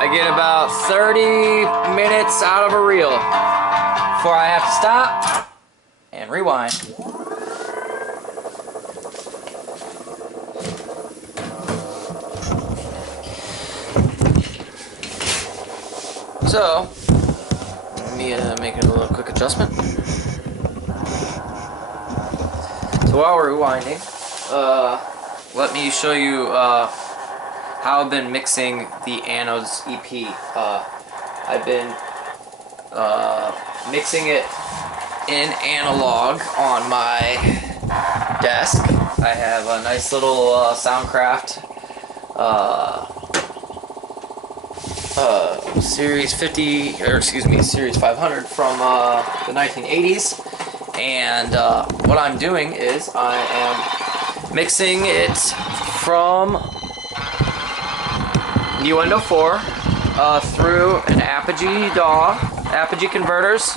I get about 30 minutes out of a reel before I have to stop and rewind. So, let me make it a little quick adjustment. So while we're rewinding, let me show you how I've been mixing the Anodes EP. I've been mixing it in analog on my desk. I have a nice little Soundcraft Series 50, or excuse me, Series 500 from the 1980s. And what I'm doing is I am mixing it from Nuendo 4 through an Apogee DAW, Apogee converters,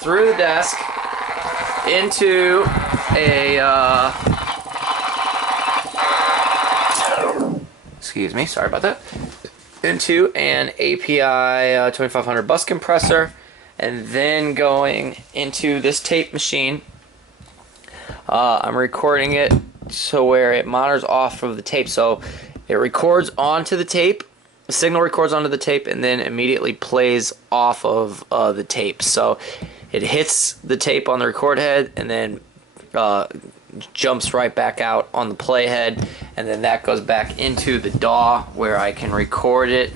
through the desk into a excuse me, sorry about that, into an API 2500 bus compressor, and then going into this tape machine. I'm recording it so where it monitors off of the tape, so it records onto the tape, the signal records onto the tape, and then immediately plays off of the tape. So it hits the tape on the record head and then jumps right back out on the play head, and then that goes back into the DAW where I can record it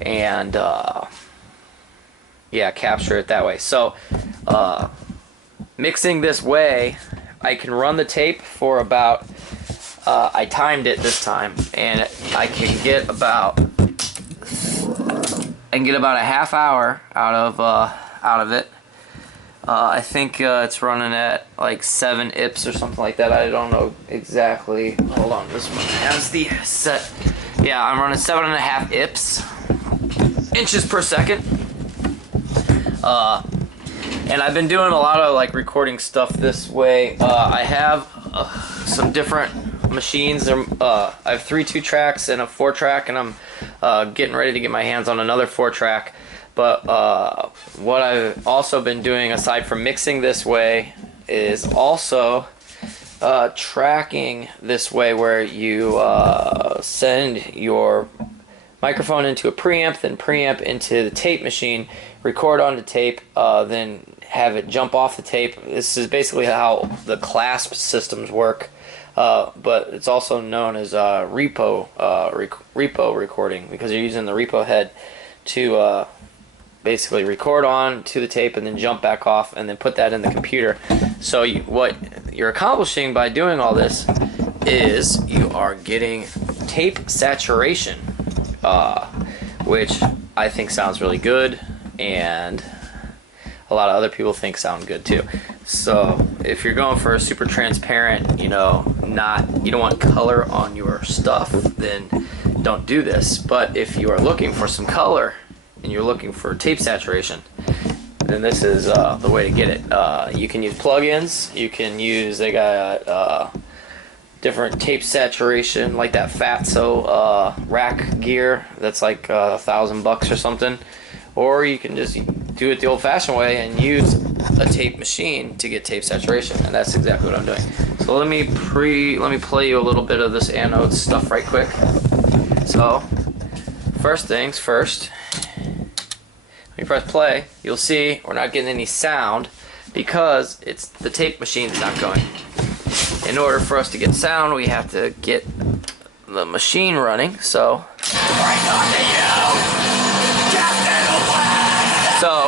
and yeah, capture it that way. So mixing this way, I can run the tape for about I timed it this time, and I can get about a half hour out of it. I think it's running at like 7 IPS or something like that. I don't know exactly. Hold on, this one has the set. Yeah, I'm running 7.5 IPS, inches per second. And I've been doing a lot of like recording stuff this way. I have some different machines. I have 3 2-tracks and a 4-track, and I'm getting ready to get my hands on another 4-track. But what I've also been doing, aside from mixing this way, is also tracking this way, where you send your microphone into a preamp, then preamp into the tape machine, record onto tape, then have it jump off the tape. This is basically how the clasp systems work, but it's also known as repo recording, because you're using the repo head to basically record on to the tape and then jump back off and then put that in the computer. So what you're accomplishing by doing all this is you are getting tape saturation, which I think sounds really good, and a lot of other people think sound good too. So if you're going for a super transparent, you don't want color on your stuff, then don't do this. But if you are looking for some color and you're looking for tape saturation, then this is the way to get it. You can use plugins. You can use, they got different tape saturation, like that Fatso rack gear that's like $1,000 or something, or you can just do it the old-fashioned way and use a tape machine to get tape saturation, and that's exactly what I'm doing. So let me play you a little bit of this Anode stuff right quick. So first things first, when you press play, you'll see we're not getting any sound because it's the tape machine that's not going. In order for us to get sound, we have to get the machine running. So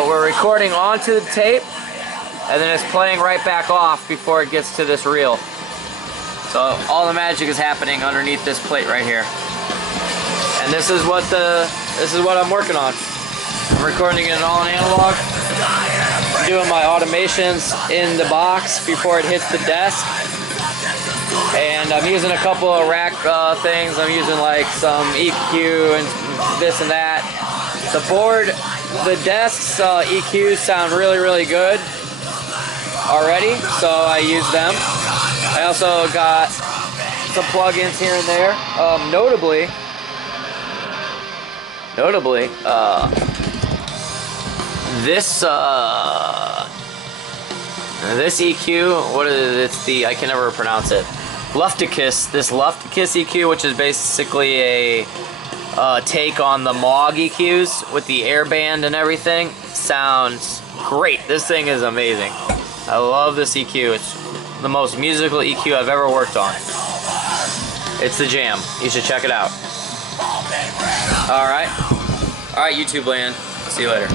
we're recording onto the tape, and then it's playing right back off before it gets to this reel. So all the magic is happening underneath this plate right here. And this is what I'm working on. I'm recording it all in analog. I'm doing my automations in the box before it hits the desk. And I'm using a couple of rack things. I'm using like some EQ and this and that. The desk's EQs sound really, really good already, so I use them. I also got some plugins here and there. Notably, Notably, this this EQ, what is it? It's the, I can never pronounce it. Lufticus. This Lufticus EQ, which is basically a take on the Moog EQs with the airband and everything, sounds great. This thing is amazing. I love this EQ. It's the most musical EQ I've ever worked on. It's the jam. You should check it out. Alright, YouTube land. See you later.